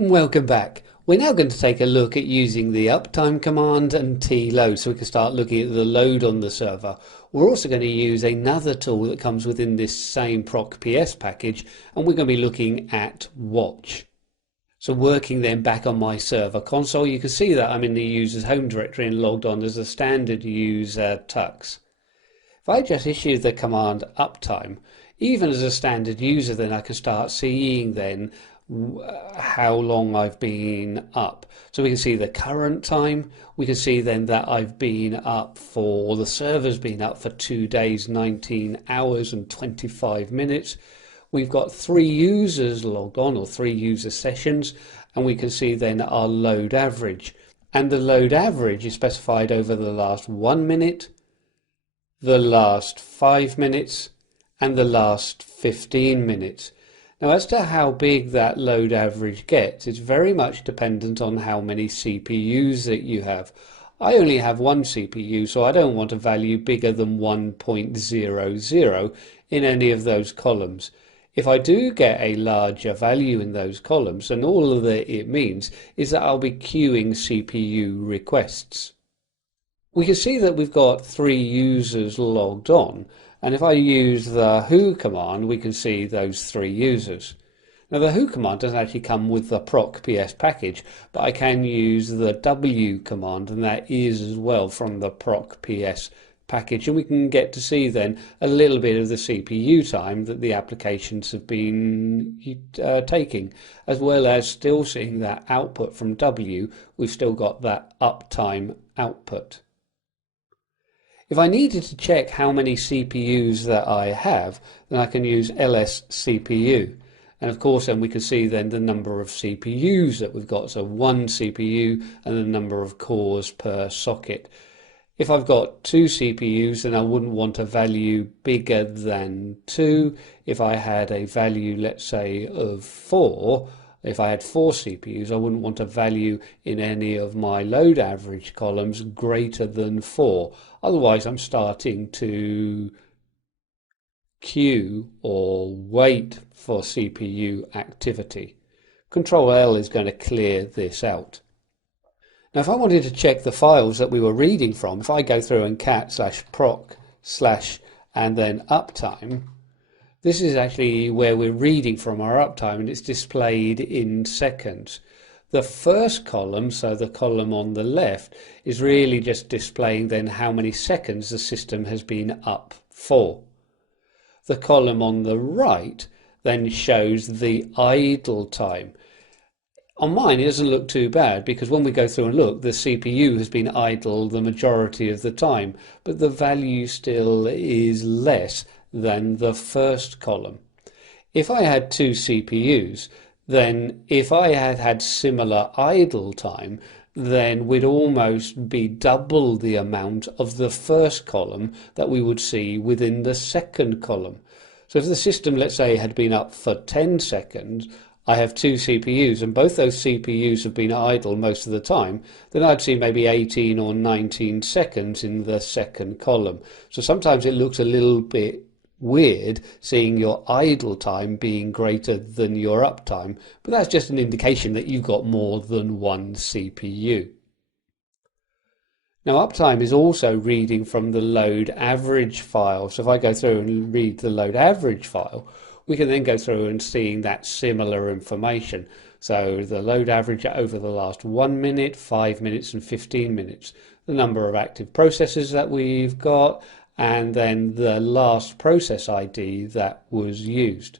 Welcome back. We're now going to take a look at using the uptime command and tload so we can start looking at the load on the server. We're also going to use another tool that comes within this same proc PS package, and we're going to be looking at watch. So working then back on my server console, you can see that I'm in the user's home directory and logged on as a standard user tux. If I just issue the command uptime, even as a standard user, then I can start seeing then how long I've been up. So we can see the current time. We can see then that I've been up for, the server's been up for 2 days, 19 hours and 25 minutes. We've got 3 users logged on, or 3 user sessions, and we can see then our load average. And the load average is specified over the last 1 minute, the last 5 minutes, and the last 15 minutes. Now, as to how big that load average gets, it's very much dependent on how many CPUs that you have. I only have 1 CPU, so I don't want a value bigger than 1.00 in any of those columns. If I do get a larger value in those columns, then all that it means is that I'll be queuing CPU requests. We can see that we've got 3 users logged on, and if I use the who command, we can see those 3 users. Now the who command doesn't actually come with the proc PS package, but I can use the w command, and that is as well from the proc PS package, and we can get to see then a little bit of the CPU time that the applications have been taking, as well as still seeing that output from W. We've still got that uptime output. If I needed to check how many CPUs that I have, then I can use ls CPU. And of course then we can see then the number of CPUs that we've got. So 1 CPU and the number of cores per socket. If I've got 2 CPUs, then I wouldn't want a value bigger than 2. If I had a value, let's say, of 4, if I had 4 CPUs, I wouldn't want a value in any of my load average columns greater than 4. Otherwise, I'm starting to queue or wait for CPU activity. Control L is going to clear this out. Now, if I wanted to check the files that we were reading from, if I go through and cat/proc/ and then uptime, this is actually where we're reading from our uptime, and it's displayed in seconds. The first column, so the column on the left, is really just displaying then how many seconds the system has been up for. The column on the right then shows the idle time. On mine, it doesn't look too bad, because when we go through and look, the CPU has been idle the majority of the time, but the value still is less than the first column. If I had 2 CPUs, then if I had had similar idle time, then we'd almost be double the amount of the first column that we would see within the second column. So if the system, let's say, had been up for 10 seconds, I have 2 CPUs, and both those CPUs have been idle most of the time, then I'd see maybe 18 or 19 seconds in the second column. So sometimes it looks a little bit weird seeing your idle time being greater than your uptime, but that's just an indication that you've got more than 1 CPU. Now uptime is also reading from the load average file. So if I go through and read the load average file, we can then go through and see that similar information. So the load average over the last 1 minute, 5 minutes and 15 minutes, the number of active processes that we've got, and then the last process ID that was used.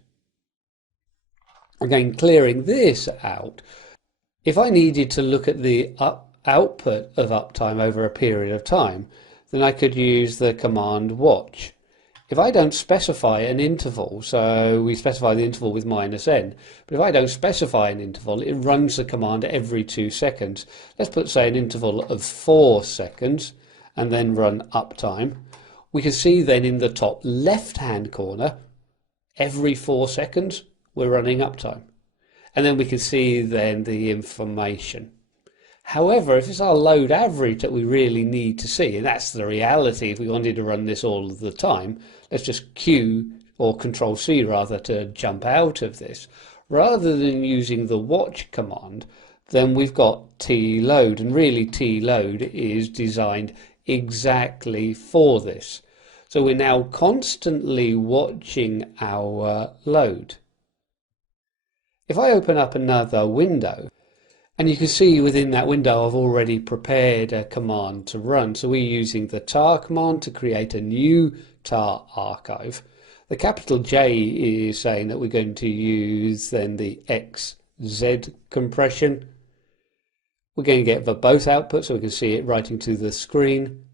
Again, clearing this out, if I needed to look at the output of uptime over a period of time, then I could use the command watch. If I don't specify an interval, so we specify the interval with -n, but if I don't specify an interval, it runs the command every 2 seconds. Let's put, say, an interval of 4 seconds and then run uptime. We can see then in the top left-hand corner, every 4 seconds, we're running uptime. And then we can see then the information. However, if it's our load average that we really need to see, and that's the reality if we wanted to run this all the time, let's just Q or Control C rather to jump out of this. rather than using the watch command, then we've got tload, and really tload is designed exactly for this. So we're now constantly watching our load. If I open up another window, and you can see within that window I've already prepared a command to run. So we're using the tar command to create a new tar archive. The capital J is saying that we're going to use then the XZ compression. We're going to get verbose output so we can see it writing to the screen.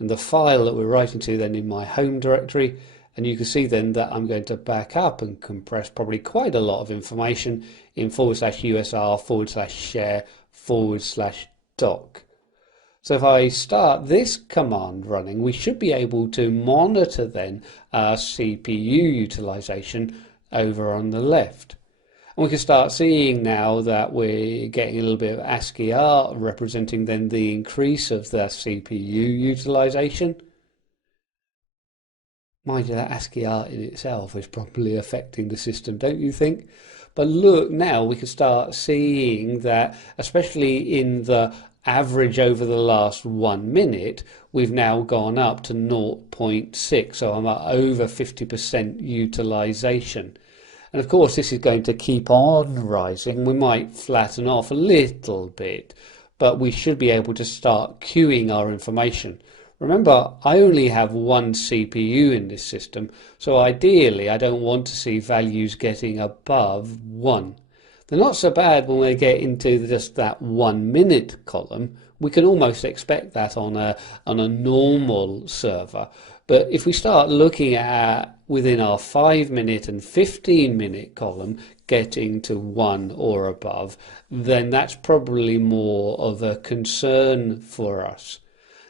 And the file that we're writing to then in my home directory. And you can see then that I'm going to back up and compress probably quite a lot of information in /usr/share/doc. So if I start this command running, we should be able to monitor then our CPU utilization over on the left. And we can start seeing now that we're getting a little bit of ASCII art representing then the increase of the CPU utilization. Mind you, that ASCII art in itself is probably affecting the system, don't you think? But look, now we can start seeing that, especially in the average over the last 1 minute, we've now gone up to 0.6, so I'm at over 50% utilization. And of course, this is going to keep on rising. We might flatten off a little bit, but we should be able to start queuing our information. Remember, I only have one CPU in this system, so ideally I don't want to see values getting above 1. They're not so bad when we get into just that 1 minute column. We can almost expect that on a normal server. But if we start looking at within our 5-minute and 15-minute column getting to 1 or above, then that's probably more of a concern for us.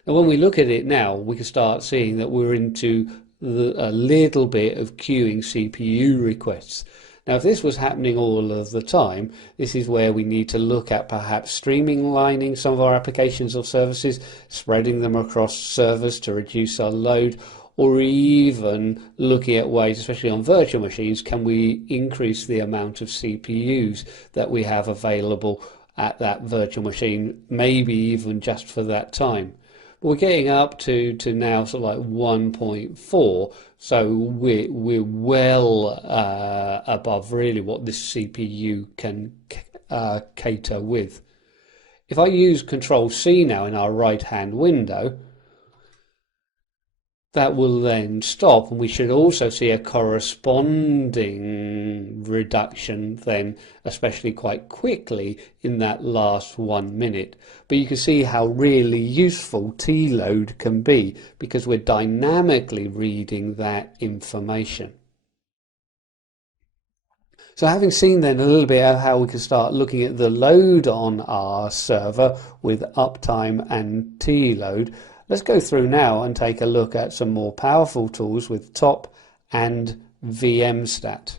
And when we look at it now, we can start seeing that we're into a little bit of queuing CPU requests. Now, if this was happening all of the time, this is where we need to look at perhaps streamlining some of our applications or services, spreading them across servers to reduce our load, or even looking at ways, especially on virtual machines, can we increase the amount of CPUs that we have available at that virtual machine, maybe even just for that time. We're getting up to now sort of like 1.4, so we're well above really what this CPU can cater with. If I use Control C now in our right hand window, that will then stop, and we should also see a corresponding reduction then, especially quite quickly in that last 1 minute. But you can see how really useful tload can be because we're dynamically reading that information. So having seen then a little bit of how we can start looking at the load on our server with uptime and tload, let's go through now and take a look at some more powerful tools with top and VMstat.